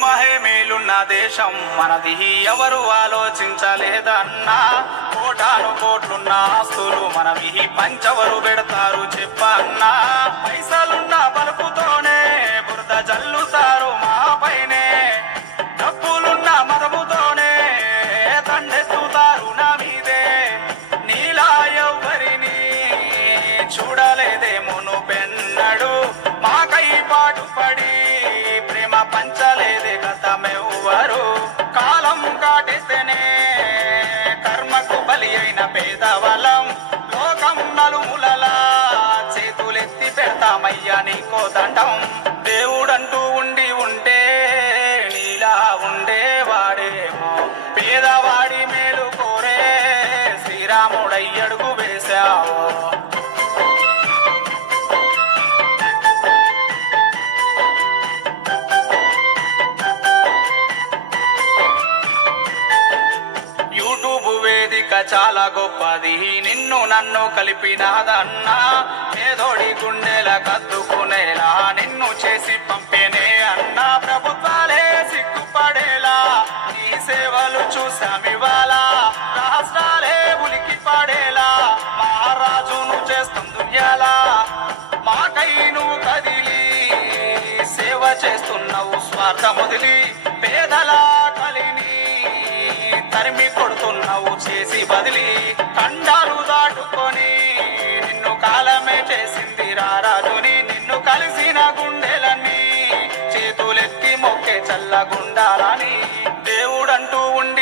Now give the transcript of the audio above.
మహిమేలున్న దేశం మనది ఎవరు ఆలోచించలేదన్నా కోటాను కోట్లున్న ఆస్తులు మనవి పంచవరు పెడతారు చెప్పన్నా పైసలున్న బలుపుతోనే బురద జల్లుతారు మా పైనే డబ్బులున్న మదముతోనే దండెత్తుతారు నా మీదే నీలా ఎవ్వరిని చూడలేదేమో పెన్నడు మాకై పాటుపడి ప్రేమ పంచలేదే గతమెవ్వరు కాలం కాటేస్తేనే కర్మకు బలి అయిన పేదవలం లోకం నలుములలా చేతులెత్తి పెడతామయ్యా నీకో దండం దేవుడంటూ ఉండి ఉంటే నీలా ఉండేవాడేమో పేదవాడి మేలు కోరే శ్రీరాముడై అడుగు వేశావో చాలా గొప్పది నిన్ను నన్ను కలిపినాదన్నా ఏదోడి గుండెల కత్తుకునేలా నిన్ను చేసి పంపేనే అన్నా ప్రభుత్వాలే సిగ్గుపడేలా నీ సేవలు చూసామివాళ రాష్ట్రాలే ఉలికి పడేలా మహారాజును చేస్తాం దునియాలా మాకై నువ్వు కదిలి సేవ చేస్తున్నావు స్వార్థముదిలి పేదల కలిని తరిమి కొడుతున్నావు చేసి బదిలి ఖండాలు దాటుకొని నిన్ను కాలమే చేసింది రారాజుని నిన్ను కలిసిన గుండెలన్నీ చేతులెత్తి మొక్కే చల్లగుండాలని దేవుడంటూ ఉండి